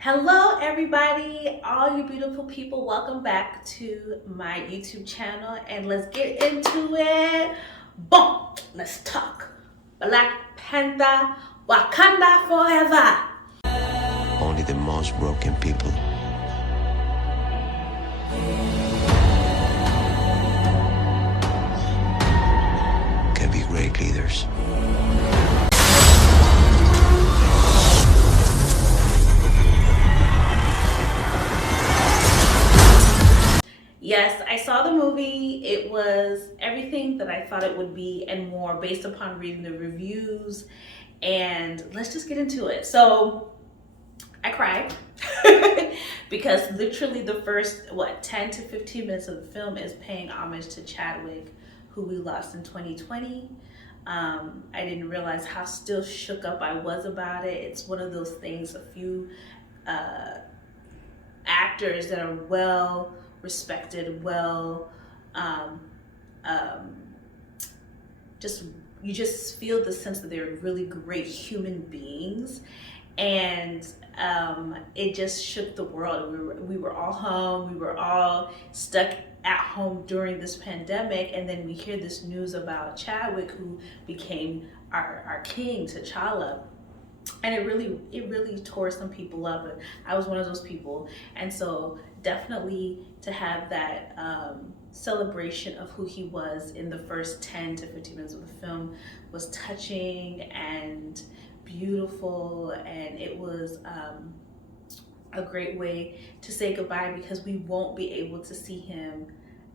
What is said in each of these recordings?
Hello everybody, all you beautiful people, welcome back to my YouTube channel and let's get into it. Boom! Let's talk Black Panther Wakanda Forever. Only the most broken people can be great leaders. Yes, I saw the movie. It was everything that I thought it would be and more based upon reading the reviews. And let's just get into it. So I cried because literally the first 10 to 15 minutes of the film is paying homage to Chadwick, who we lost in 2020. I didn't realize how still shook up I was about it. It's one of those things, a few actors that are well respected, you just feel the sense that they're really great human beings, and it just shook the world. We were all home, we were all stuck at home during this pandemic, and then we hear this news about Chadwick, who became our king, T'Challa. And it really tore some people up, and I was one of those people. And so definitely to have that celebration of who he was in the first 10 to 15 minutes of the film was touching and beautiful, and it was a great way to say goodbye, because we won't be able to see him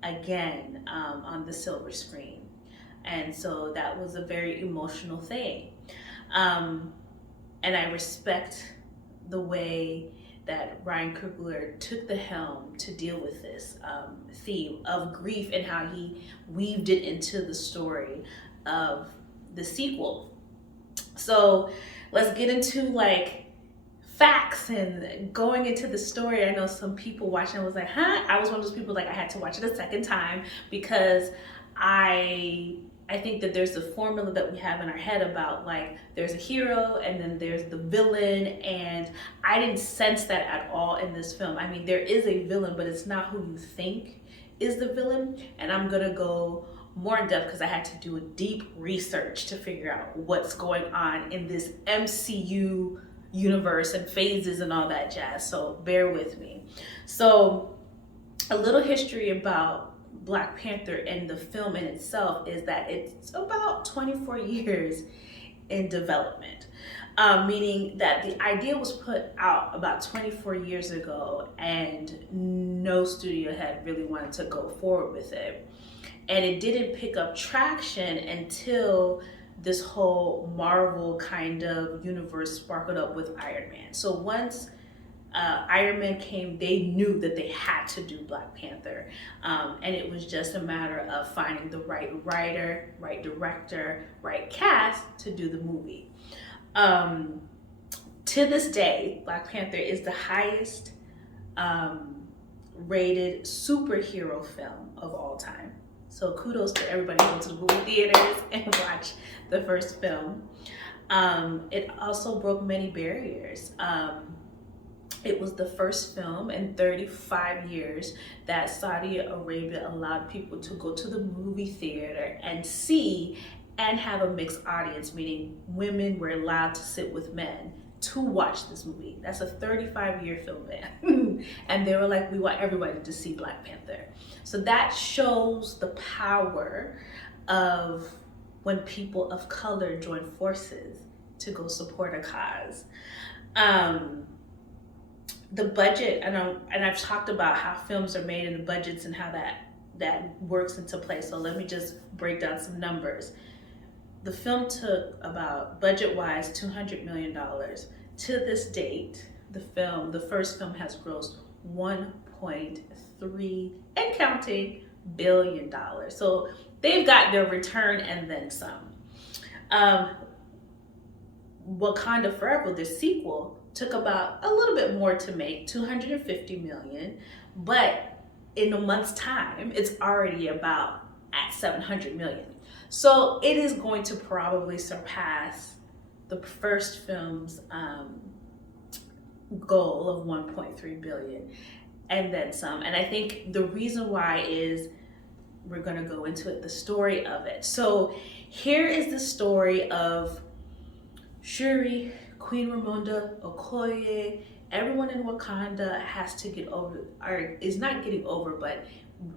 again on the silver screen. And so that was a very emotional thing. And I respect the way that Ryan Coogler took the helm to deal with this theme of grief and how he weaved it into the story of the sequel. So let's get into facts and going into the story. I know some people watching was like, huh? I was one of those people, I had to watch it a second time, because I think that there's a formula that we have in our head about there's a hero and then there's the villain, and I didn't sense that at all in this film. I mean, there is a villain, but it's not who you think is the villain, and I'm gonna go more in depth because I had to do a deep research to figure out what's going on in this MCU universe and phases and all that jazz, so bear with me. So a little history about Black Panther and the film in itself is that it's about 24 years in development, meaning that the idea was put out about 24 years ago and no studio had really wanted to go forward with it. And it didn't pick up traction until this whole Marvel kind of universe sparkled up with Iron Man. So once Iron Man came, they knew that they had to do Black Panther, and it was just a matter of finding the right writer, right director, right cast to do the movie. To this day, Black Panther is the highest rated superhero film of all time. So kudos to everybody who went to the movie theaters and watched the first film. It also broke many barriers. It was the first film in 35 years that Saudi Arabia allowed people to go to the movie theater and see and have a mixed audience, meaning women were allowed to sit with men to watch this movie. That's a 35-year film ban. And they were like, we want everybody to see Black Panther. So that shows the power of when people of color join forces to go support a cause. The budget, and I've talked about how films are made and the budgets and how that works into play. So let me just break down some numbers. The film took about, budget-wise, $200 million. To this date, the first film has grossed 1.3 and counting billion dollars. So they've got their return and then some. Wakanda Forever, the sequel, took about a little bit more to make, 250 million, but in a month's time, it's already about at 700 million. So it is going to probably surpass the first film's goal of 1.3 billion and then some. And I think the reason why is, we're going to go into it, the story of it. So here is the story of Shuri, Queen Ramonda, Okoye. Everyone in Wakanda has to get over, or is not getting over, but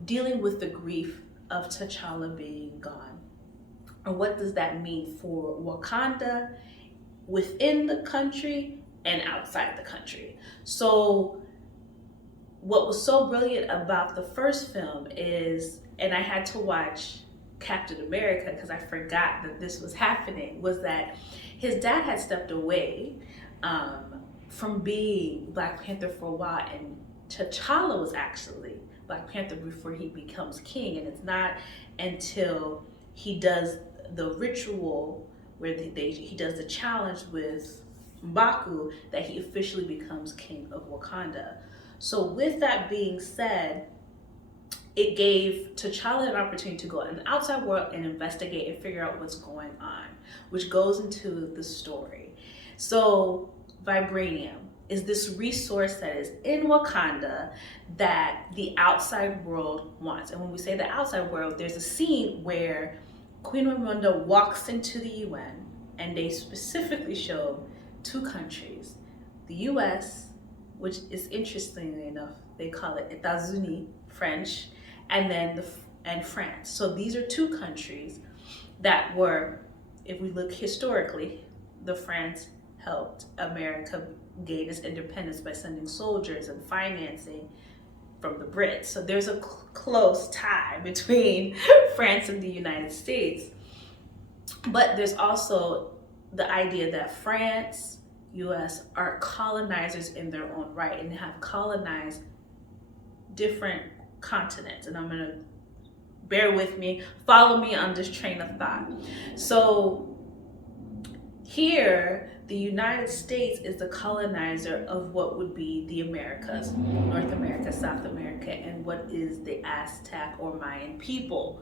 dealing with the grief of T'Challa being gone. And what does that mean for Wakanda within the country and outside the country? So what was so brilliant about the first film is, and I had to watch Captain America because I forgot that this was happening, was that his dad had stepped away from being Black Panther for a while, and T'Challa was actually Black Panther before he becomes king. And it's not until he does the ritual where he does the challenge with M'Baku that he officially becomes king of Wakanda. So with that being said, it gave T'Challa an opportunity to go in the outside world and investigate and figure out what's going on, which goes into the story. So vibranium is this resource that is in Wakanda that the outside world wants. And when we say the outside world, there's a scene where Queen Ramonda walks into the UN, and they specifically show two countries, the US, which is interestingly enough, they call it États-Unis, French, and then and France. So these are two countries that were, if we look historically, the France helped America gain its independence by sending soldiers and financing from the Brits. So there's a close tie between France and the United States. But there's also the idea that France, US are colonizers in their own right and have colonized different continents. And I'm gonna, bear with me, follow me on this train of thought. So here, the United States is the colonizer of what would be the Americas, North America, South America, and what is the Aztec or Mayan people.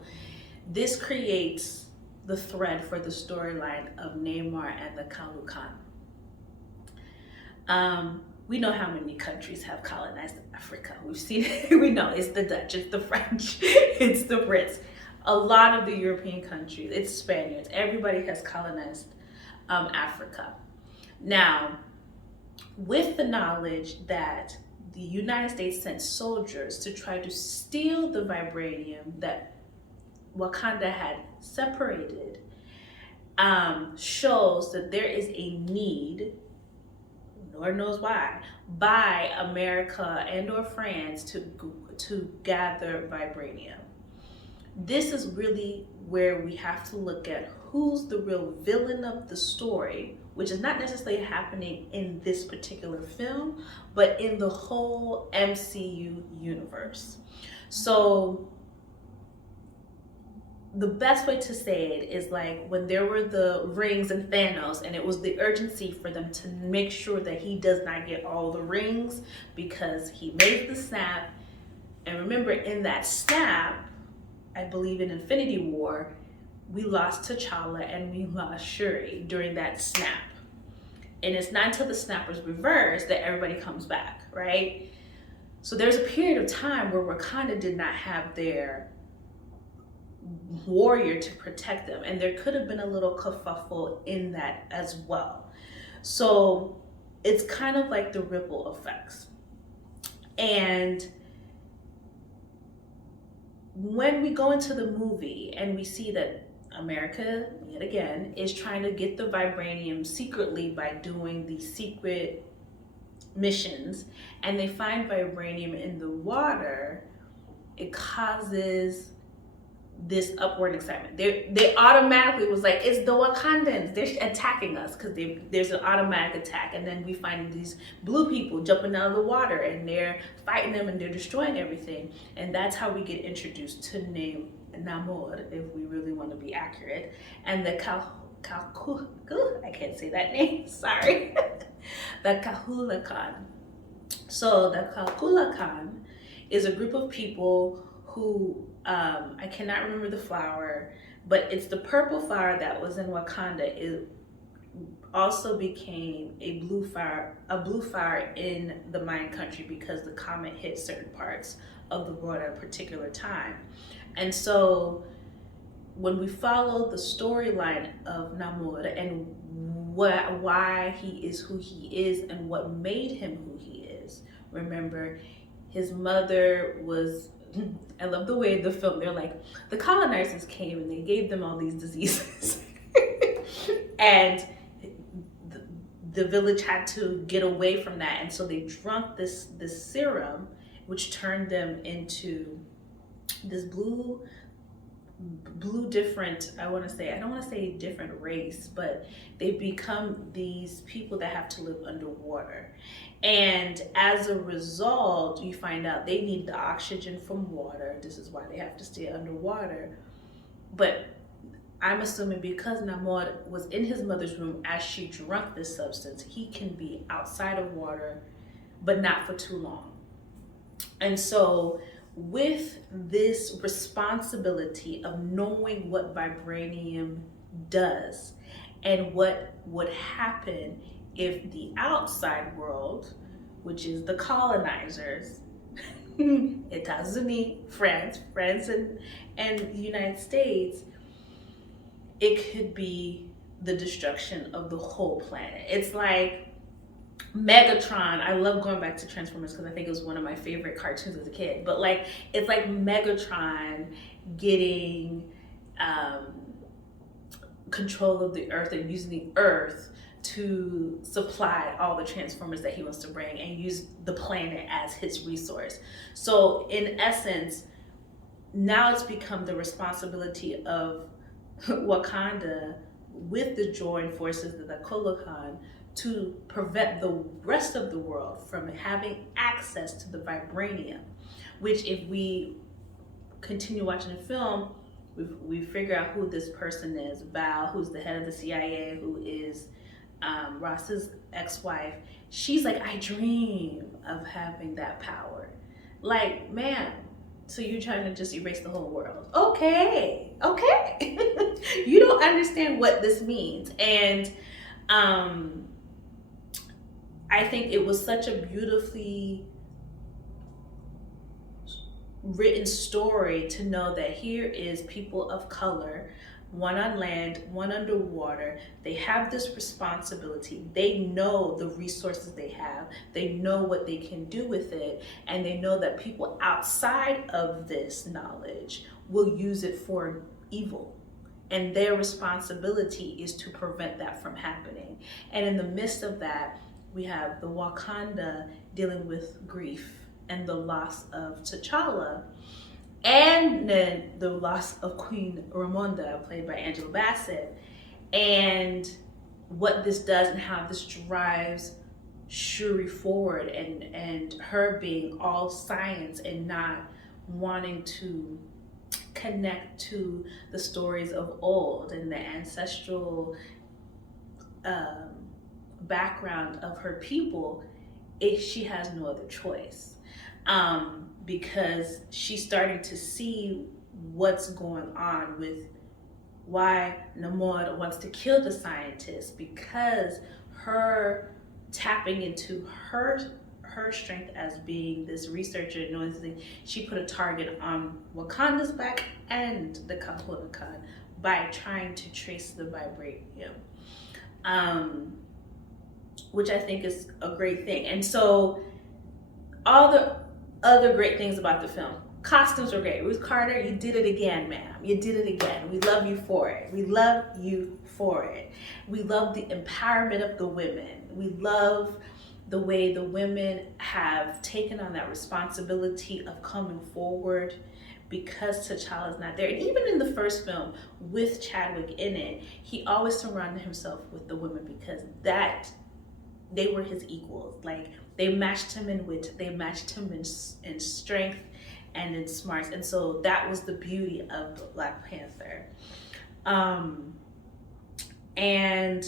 This creates the thread for the storyline of Neymar and the Kalukan. We know how many countries have colonized Africa. We've seen it. We know it's the Dutch, it's the French, it's the Brits. A lot of the European countries, it's Spaniards. Everybody has colonized Africa. Now, with the knowledge that the United States sent soldiers to try to steal the vibranium that Wakanda had separated, shows that there is a need, Lord knows why, by America and or France to gather vibranium. This is really where we have to look at who's the real villain of the story, which is not necessarily happening in this particular film, but in the whole MCU universe. So the best way to say it is like when there were the rings and Thanos, and it was the urgency for them to make sure that he does not get all the rings because he made the snap. And remember, in that snap, I believe in Infinity War, we lost T'Challa and we lost Shuri during that snap. And it's not until the snap was reversed that everybody comes back, right? So there's a period of time where Wakanda did not have their warrior to protect them, and there could have been a little kerfuffle in that as well. So it's kind of like the ripple effects. And when we go into the movie and we see that America, yet again, is trying to get the vibranium secretly by doing these secret missions, and they find vibranium in the water, it causes this upward excitement. They automatically was like, it's the Wakandans, they're attacking us, because there's an automatic attack. And then we find these blue people jumping out of the water and they're fighting them and they're destroying everything. And that's how we get introduced to Namor, if we really want to be accurate, and the I can't say that name, sorry. The Kahulakan. So the Kahulakan is a group of people who, I cannot remember the flower, But it's the purple fire that was in Wakanda. It also became a blue fire in the Mayan country because the comet hit certain parts of the world at a particular time. And so when we follow the storyline of Namor and why he is who he is and what made him who he is, remember, his mother was, I love the way in the film, they're like, the colonizers came and they gave them all these diseases. And the village had to get away from that. And so they drunk this serum, which turned them into this blue different, I don't want to say different race, but they become these people that have to live underwater. And as a result, you find out they need the oxygen from water. This is why they have to stay underwater. But I'm assuming because Namor was in his mother's womb as she drank this substance, he can be outside of water, but not for too long. And so with this responsibility of knowing what vibranium does and what would happen if the outside world, which is the colonizers, États-Unis, France and the United States, it could be the destruction of the whole planet. It's like Megatron. I love going back to Transformers because I think it was one of my favorite cartoons as a kid. But like, it's like Megatron getting control of the Earth and using the Earth to supply all the Transformers that he wants to bring and use the planet as his resource. So in essence, now it's become the responsibility of Wakanda with the joined forces of the Kolokan to prevent the rest of the world from having access to the vibranium, which if we continue watching the film, we figure out who this person is. Val, who's the head of the CIA, who is Ross's ex-wife. She's like, I dream of having that power. Like, man, so you're trying to just erase the whole world. Okay. You don't understand what this means. And I think it was such a beautifully written story to know that here is people of color, one on land, one underwater. They have this responsibility. They know the resources they have. They know what they can do with it. And they know that people outside of this knowledge will use it for evil. And their responsibility is to prevent that from happening. And in the midst of that, we have the Wakanda dealing with grief and the loss of T'Challa, and then the loss of Queen Ramonda, played by Angela Bassett, and what this does and how this drives Shuri forward, and her being all science and not wanting to connect to the stories of old and the ancestral background of her people. She has no other choice. Because she's starting to see what's going on with why Namor wants to kill the scientists, because her tapping into her strength as being this researcher and knowing things, she put a target on Wakanda's back and the Kalokan by trying to trace the vibranium, which I think is a great thing. And so all the other great things about the film. Costumes were great. Ruth Carter, you did it again, ma'am. You did it again. We love you for it. We love you for it. We love the empowerment of the women. We love the way the women have taken on that responsibility of coming forward because T'Challa's not there. And even in the first film with Chadwick in it, he always surrounded himself with the women because they were his equals. Like, they matched him in wit, they matched him in strength and in smarts. And so that was the beauty of Black Panther. And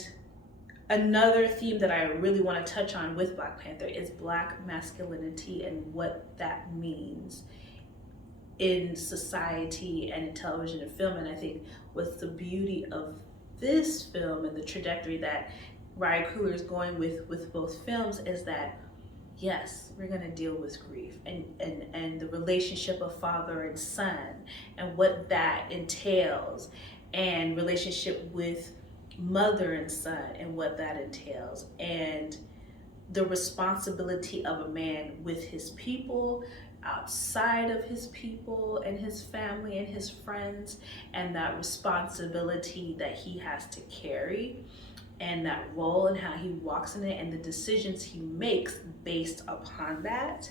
another theme that I really want to touch on with Black Panther is Black masculinity and what that means in society and in television and film. And I think what's the beauty of this film and the trajectory that Ryan Coogler is going with both films is that yes, we're going to deal with grief and the relationship of father and son and what that entails, and relationship with mother and son and what that entails, and the responsibility of a man with his people, outside of his people and his family and his friends, and that responsibility that he has to carry, and that role and how he walks in it, and the decisions he makes based upon that,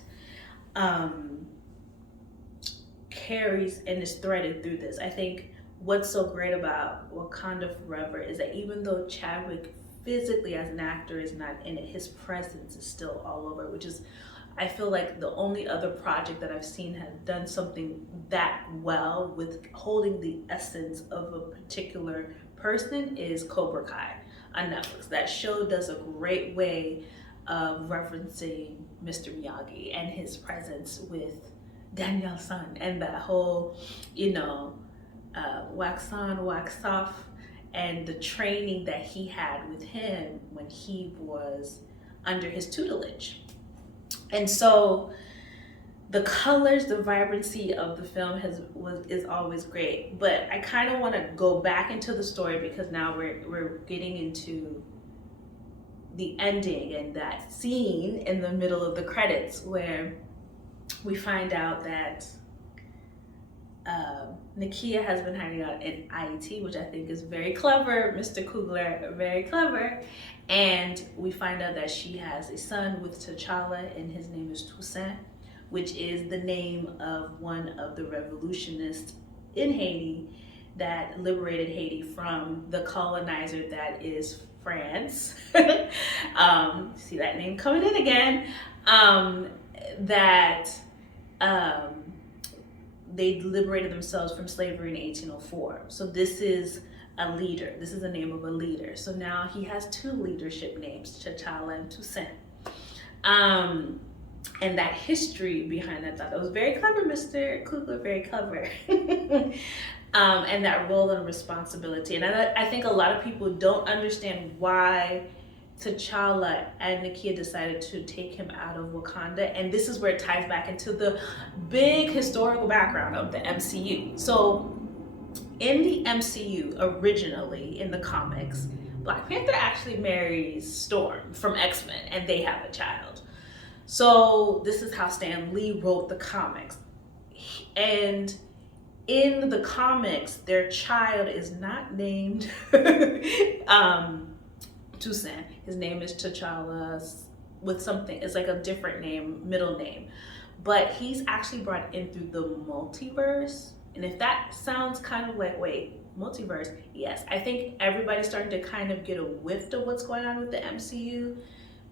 carries and is threaded through this. I think what's so great about Wakanda Forever is that even though Chadwick physically as an actor is not in it, his presence is still all over, which is, I feel like the only other project that I've seen has done something that well with holding the essence of a particular person is Cobra Kai on Netflix. That show does a great way of referencing Mr. Miyagi and his presence with Daniel's son, and that whole, wax on, wax off, and the training that he had with him when he was under his tutelage. And so the colors, the vibrancy of the film is always great. But I kind of want to go back into the story because now we're getting into the ending and that scene in the middle of the credits where we find out that Nakia has been hiding out in IET, which I think is very clever, Mr. Coogler, very clever. And we find out that she has a son with T'Challa, and his name is Toussaint, which is the name of one of the revolutionists in Haiti that liberated Haiti from the colonizer that is France. See that name coming in again. They liberated themselves from slavery in 1804. So this is a leader. This is the name of a leader. So now he has two leadership names, T'Challa and Toussaint. And that history behind that, I thought that was very clever, Mr. Coogler, very clever. And that role and responsibility. And I think a lot of people don't understand why T'Challa and Nakia decided to take him out of Wakanda, and this is where it ties back into the big historical background of the MCU. So in the MCU, originally in the comics, Black Panther actually marries Storm from X-Men, and they have a child. So this is how Stan Lee wrote the comics. And in the comics, their child is not named Toussaint. His name is T'Challa with something, it's like a different name, middle name. But he's actually brought in through the multiverse. And if that sounds kind of like, wait, multiverse? Yes, I think everybody's starting to kind of get a whiff of what's going on with the MCU,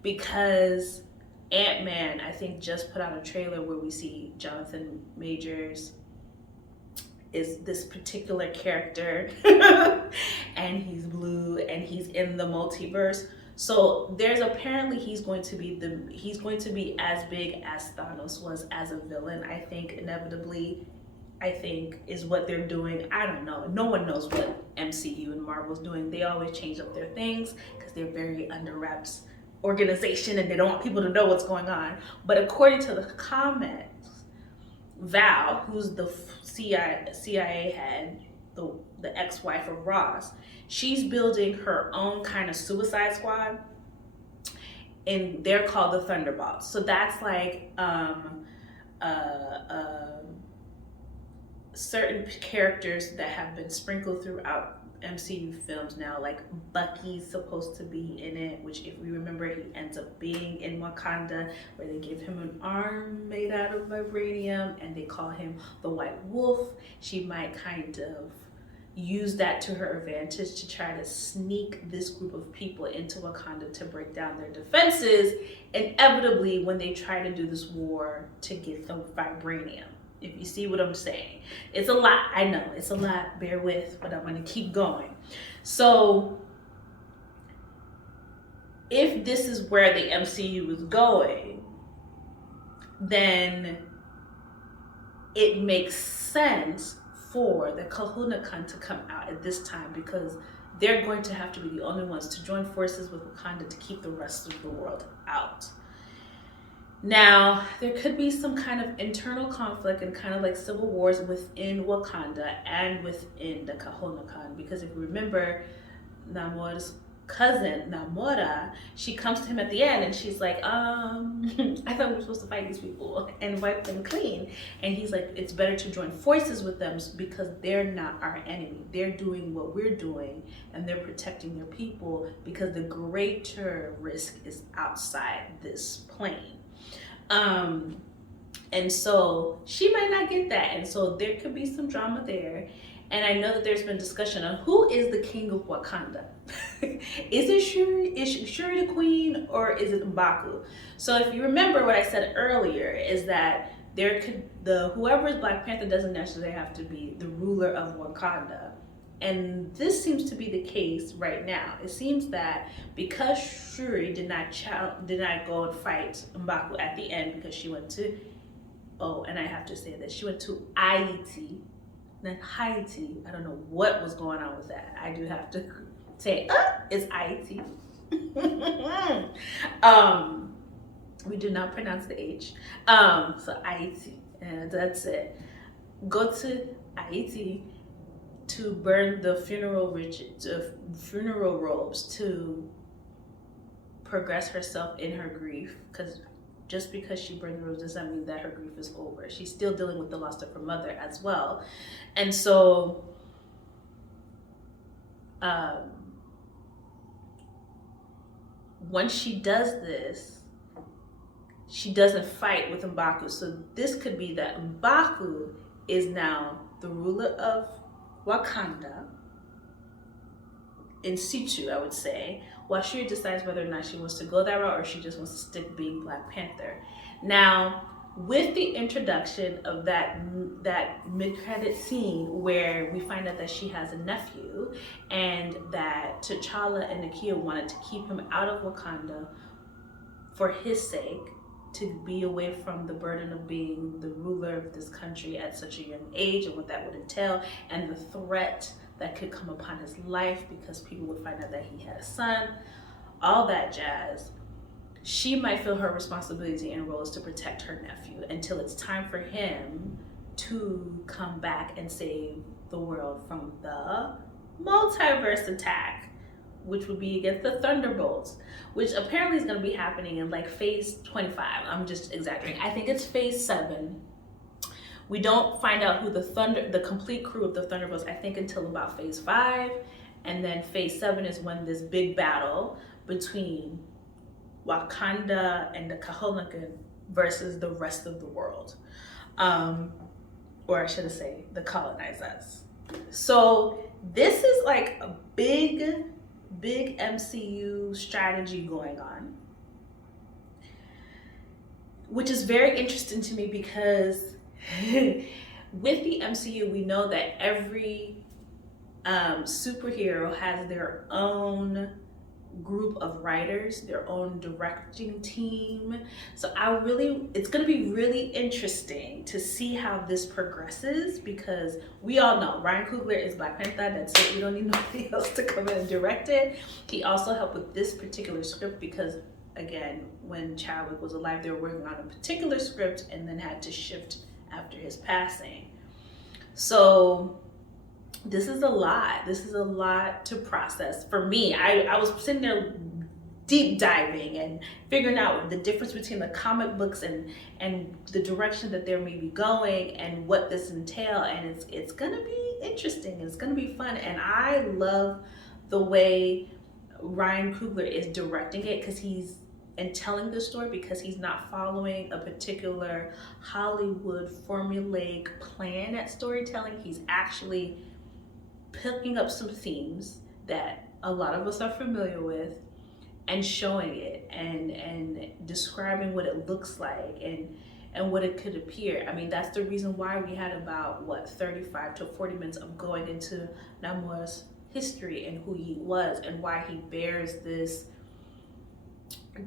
because Ant-Man, I think, just put out a trailer where we see Jonathan Majors is this particular character and he's blue and he's in the multiverse. So there's apparently he's going to be as big as Thanos was as a villain. I think inevitably, is what they're doing. I don't know. No one knows what MCU and Marvel's doing. They always change up their things because they're very under wraps organization and they don't want people to know what's going on. But according to the comics, Val, who's the CIA head, the ex-wife of Ross, she's building her own kind of Suicide Squad, and they're called the Thunderbolts. So that's like certain characters that have been sprinkled throughout MCU films now, like Bucky's supposed to be in it, which if we remember, he ends up being in Wakanda, where they give him an arm made out of vibranium and they call him the White Wolf. She might kind of use that to her advantage to try to sneak this group of people into Wakanda to break down their defenses, inevitably when they try to do this war to get the vibranium. If you see what I'm saying. It's a lot, I know, it's a lot, bear with, but I'm gonna keep going. So, if this is where the MCU is going, then it makes sense for the Kahunakan to come out at this time because they're going to have to be the only ones to join forces with Wakanda to keep the rest of the world out. Now, there could be some kind of internal conflict and kind of like civil wars within Wakanda and within the Kahonakan, because if you remember, Namora's cousin, Namora, she comes to him at the end and she's like, I thought we were supposed to fight these people and wipe them clean. And he's like, it's better to join forces with them because they're not our enemy. They're doing what we're doing and they're protecting their people because the greater risk is outside this plane. And so she might not get that. And so there could be some drama there. And I know that there's been discussion on who is the king of Wakanda. Is it Shuri? Is Shuri the queen, or is it M'Baku? So if you remember what I said earlier, is that whoever is Black Panther doesn't necessarily have to be the ruler of Wakanda. And this seems to be the case right now. It seems that because Shuri did not go and fight M'Baku at the end because she went to, and I have to say that she went to Haiti. Then Haiti, I don't know what was going on with that. I do have to say, it's Haiti. We do not pronounce the H. So Haiti, and that's it. Go to Haiti to burn the funeral robes to progress herself in her grief, because just because she burned the robes doesn't mean that her grief is over. She's still dealing with the loss of her mother as well. And so once she does this, she doesn't fight with M'Baku. So this could be that M'Baku is now the ruler of Wakanda in situ, I would say, while Shuri decides whether or not she wants to go that route or she just wants to stick being Black Panther. Now, with the introduction of that mid-credit scene where we find out that she has a nephew and that T'Challa and Nakia wanted to keep him out of Wakanda for his sake, to be away from the burden of being the ruler of this country at such a young age and what that would entail, and the threat that could come upon his life because people would find out that he had a son, all that jazz. She might feel her responsibility and role is to protect her nephew until it's time for him to come back and save the world from the multiverse attack, which would be against the Thunderbolts, which apparently is going to be happening in like phase 25. I'm just exaggerating. I think it's phase 7. We don't find out who the complete crew of the Thunderbolts, I think, until about phase 5. And then phase 7 is when this big battle between Wakanda and the Kahonakan versus the rest of the world. Or I should say, the colonizers. So this is like a big MCU strategy going on, which is very interesting to me because with the MCU, we know that every superhero has their own group of writers, their own directing team. So it's going to be really interesting to see how this progresses, because we all know Ryan Coogler is Black Panther. That's it. We don't need nobody else to come in and direct it. He also helped with this particular script because, again, when Chadwick was alive, they were working on a particular script and then had to shift after his passing. So this is a lot. This is a lot to process. For me, I was sitting there deep diving and figuring out the difference between the comic books and the direction that they're maybe going and what this entail. And it's gonna be interesting. It's gonna be fun. And I love the way Ryan Coogler is directing it and telling the story, because he's not following a particular Hollywood formulaic plan at storytelling. He's actually picking up some themes that a lot of us are familiar with and showing it and describing what it looks like and what it could appear. I mean, that's the reason why we had about 35 to 40 minutes of going into Namora's history and who he was and why he bears this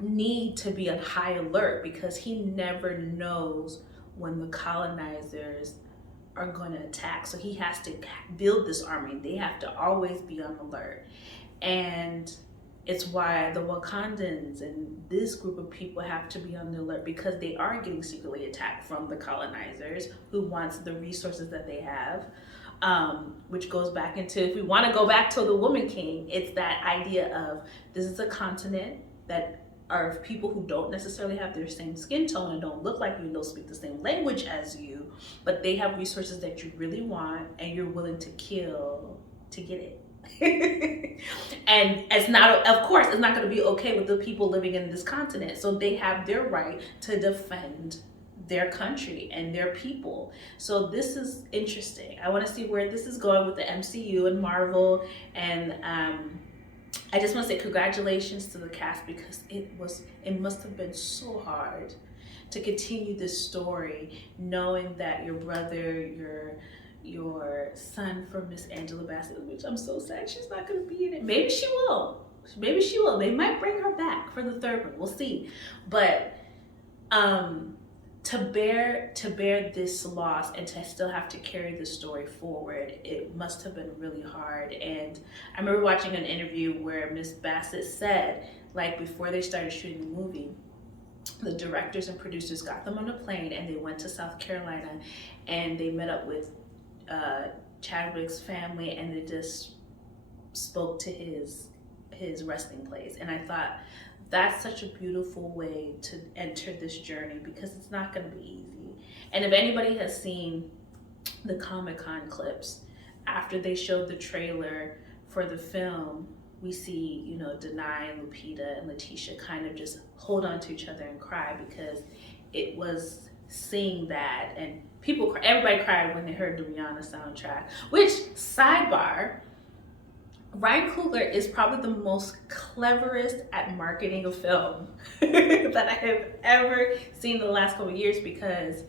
need to be on high alert, because he never knows when the colonizers are going to attack. So he has to build this army. They have to always be on alert. And it's why the Wakandans and this group of people have to be on the alert, because they are getting secretly attacked from the colonizers who wants the resources that they have. Which goes back into, if we want to go back to the Woman King, it's that idea of this is a continent that are of people who don't necessarily have their same skin tone and don't look like you, don't speak the same language as you, but they have resources that you really want and you're willing to kill to get it. And it's not, of course, it's not going to be okay with the people living in this continent. So they have their right to defend their country and their people. So this is interesting. I want to see where this is going with the MCU and Marvel. And I just want to say congratulations to the cast, because it must have been so hard to continue this story, knowing that your brother, your son from Miss Angela Bassett, which I'm so sad she's not going to be in it. Maybe she will. They might bring her back for the third one. We'll see. But to bear this loss and to still have to carry the story forward, it must have been really hard. And I remember watching an interview where Miss Bassett said, like, before they started shooting the movie, the directors and producers got them on a plane and they went to South Carolina and they met up with Chadwick's family, and they just spoke to his resting place. And I thought, that's such a beautiful way to enter this journey, because it's not going to be easy. And if anybody has seen the Comic-Con clips, after they showed the trailer for the film, we see, Denai and Lupita and Letitia kind of just hold on to each other and cry, because it was seeing that, and everybody cried when they heard the Rihanna soundtrack, which, sidebar, Ryan Coogler is probably the most cleverest at marketing a film that I have ever seen in the last couple of years, because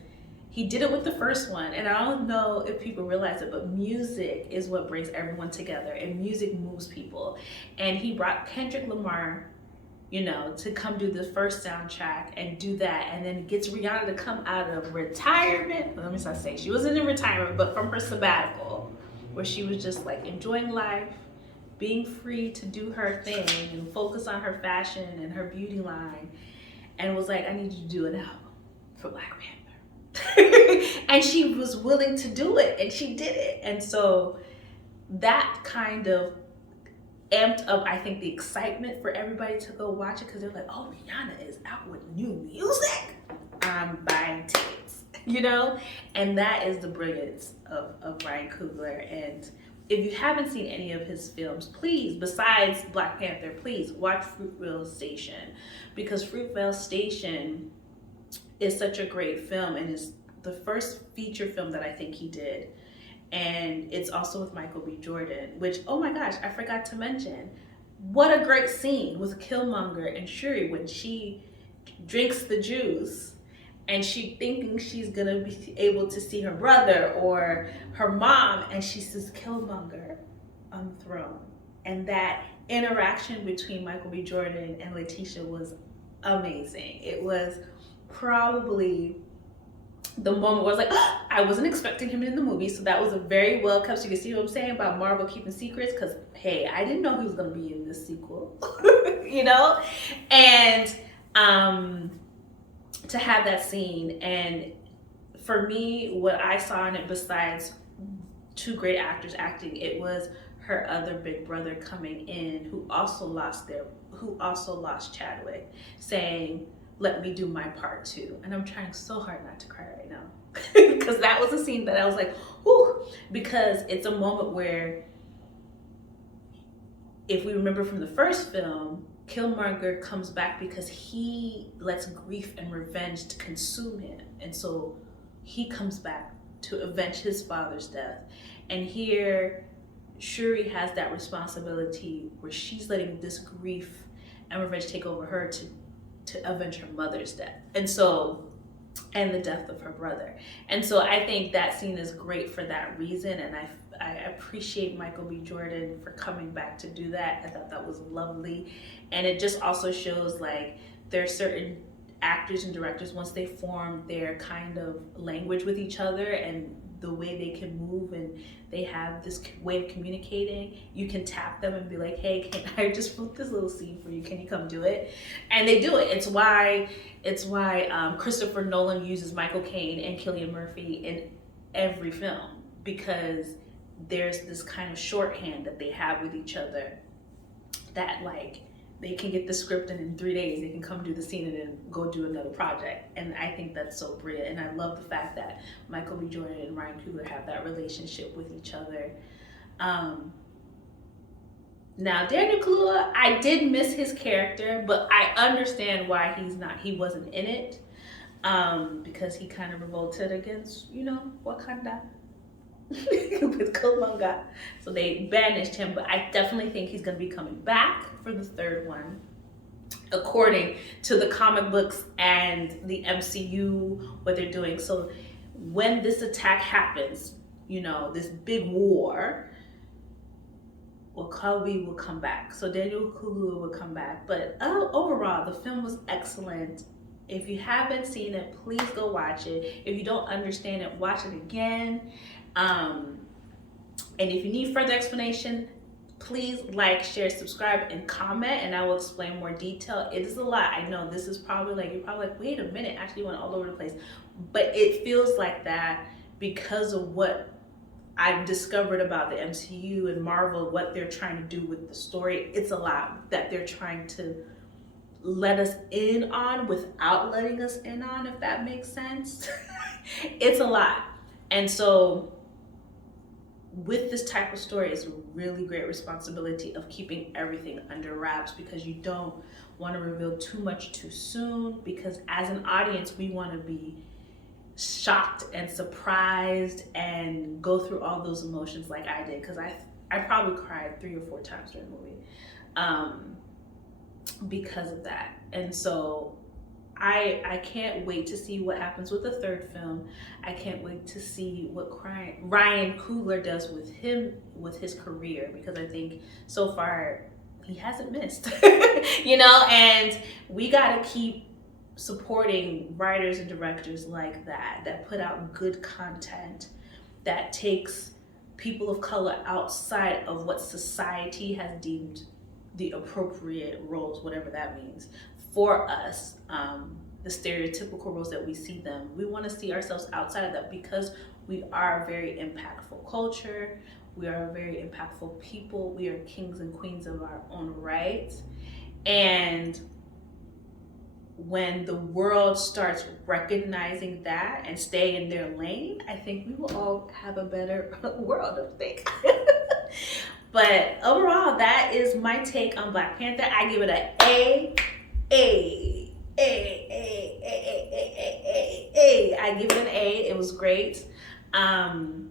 he did it with the first one. And I don't know if people realize it, but music is what brings everyone together, and music moves people. And he brought Kendrick Lamar, to come do the first soundtrack and do that. And then gets Rihanna to come out of retirement. Let me not say she wasn't in retirement, but from her sabbatical, where she was just like enjoying life, being free to do her thing and focus on her fashion and her beauty line, and was like, I need you to do an album for Black Panther. And she was willing to do it, and she did it. And so that kind of amped up, I think, the excitement for everybody to go watch it, because they're like, oh, Rihanna is out with new music. I'm buying tickets, And that is the brilliance of Ryan Coogler. And if you haven't seen any of his films, please, besides Black Panther, please watch Fruitvale Station, because Fruitvale Station is such a great film, and is the first feature film that I think he did. And it's also with Michael B. Jordan, which, oh my gosh, I forgot to mention. What a great scene with Killmonger and Shuri when she drinks the juice and she thinking she's gonna be able to see her brother or her mom, and she says, Killmonger on the throne. And that interaction between Michael B. Jordan and Letitia was amazing. It was probably the moment where I was like, oh, I wasn't expecting him in the movie, so that was a very well kept. So you can see what I'm saying about Marvel keeping secrets, because hey, I didn't know he was gonna be in this sequel, and to have that scene. And for me, what I saw in it, besides two great actors acting, it was her other big brother coming in, who also lost Chadwick, saying, let me do my part too. And I'm trying so hard not to cry right now, because that was a scene that I was like, whew, because it's a moment where, if we remember from the first film, Killmonger comes back because he lets grief and revenge to consume him. And so he comes back to avenge his father's death. And here, Shuri has that responsibility where she's letting this grief and revenge take over her to avenge her mother's death. And the death of her brother. And so I think that scene is great for that reason. And I appreciate Michael B. Jordan for coming back to do that. I thought that was lovely. And it just also shows, like, there are certain actors and directors, once they form their kind of language with each other and the way they can move and they have this way of communicating, you can tap them and be like, hey, can I just wrote this little scene for you, can you come do it? And they do it. It's why Christopher Nolan uses Michael Caine and Cillian Murphy in every film, because there's this kind of shorthand that they have with each other that like they can get the script and in 3 days they can come do the scene and then go do another project. And I think that's so brilliant. And I love the fact that Michael B. Jordan and Ryan Coogler have that relationship with each other. Now Daniel Kaluuya, I did miss his character, but I understand why he wasn't in it, because he kind of revolted against, Wakanda with Killmonger, so they banished him. But I definitely think he's going to be coming back for the third one, according to the comic books and the MCU, what they're doing. So when this attack happens, this big war, W'Kabi will come back. So Daniel Kaluuya will come back. But overall, the film was excellent. If you haven't seen it, please go watch it. If you don't understand it, watch it again. And if you need further explanation, please like, share, subscribe, and comment, and I will explain more detail. It is a lot. I know this is probably like, you're probably like, wait a minute, actually went all over the place. But it feels like that because of what I've discovered about the MCU and Marvel, what they're trying to do with the story. It's a lot that they're trying to let us in on without letting us in on, if that makes sense. It's a lot. And so with this type of story, it's a really great responsibility of keeping everything under wraps, because you don't want to reveal too much too soon, because as an audience, we want to be shocked and surprised and go through all those emotions like I did, because I probably cried 3 or 4 times during the movie because of that. And so I can't wait to see what happens with the third film. I can't wait to see what Ryan Coogler does with his career, because I think so far he hasn't missed. And we gotta keep supporting writers and directors like that put out good content, that takes people of color outside of what society has deemed the appropriate roles, whatever that means, for us, the stereotypical roles that we see them. We want to see ourselves outside of that, because we are a very impactful culture. We are a very impactful people. We are kings and queens of our own right. And when the world starts recognizing that and stay in their lane, I think we will all have a better world, I think. But overall, that is my take on Black Panther. I give it an A. I give it an A. It was great. And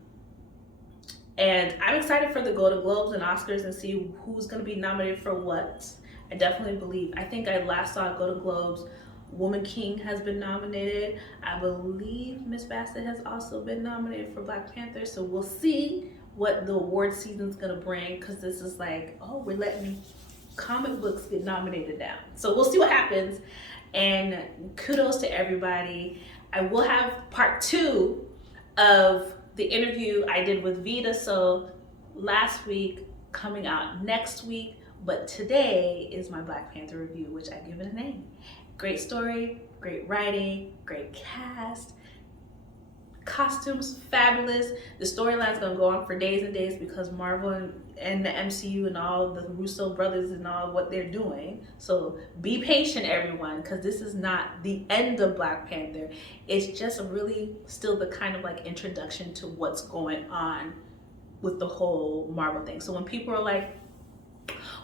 I'm excited for the Golden Globes and Oscars and see who's going to be nominated for what. I definitely believe. I think I last saw Golden Globes. Woman King has been nominated. I believe Miss Bassett has also been nominated for Black Panther. So we'll see what the award season's going to bring, because this is like, oh, we're letting comic books get nominated now. So we'll see what happens. And kudos to everybody. I will have part 2 of the interview I did with Vita. So last week coming out next week, but today is my Black Panther review, which I give it a name. Great story, great writing, great cast, costumes fabulous. The storyline's gonna go on for days and days, because Marvel and the MCU and all the Russo brothers and all what they're doing. So be patient, everyone, because this is not the end of Black Panther. It's just really still the kind of like introduction to what's going on with the whole Marvel thing. So when people are like,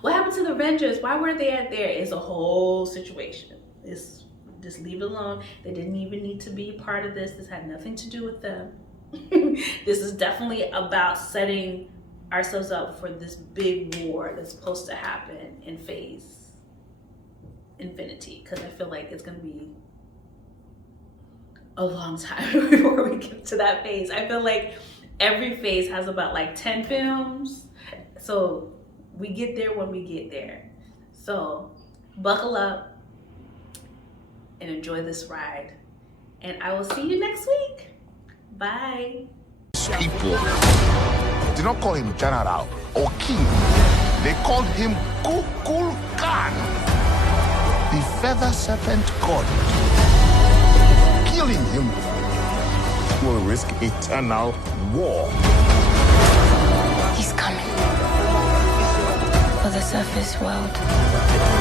what happened to the Avengers? Why weren't they at there? It's a whole situation. It's just leave it alone. They didn't even need to be part of this. This had nothing to do with them. This is definitely about setting ourselves up for this big war that's supposed to happen in phase infinity, because I feel like it's going to be a long time before we get to that phase. I feel like every phase has about like 10 films. So we get there when we get there. So buckle up and enjoy this ride. And I will see you next week. Bye. People did not call him general or king. They called him Kukulkan, the feather serpent god. Killing him will risk eternal war. He's coming for the surface world.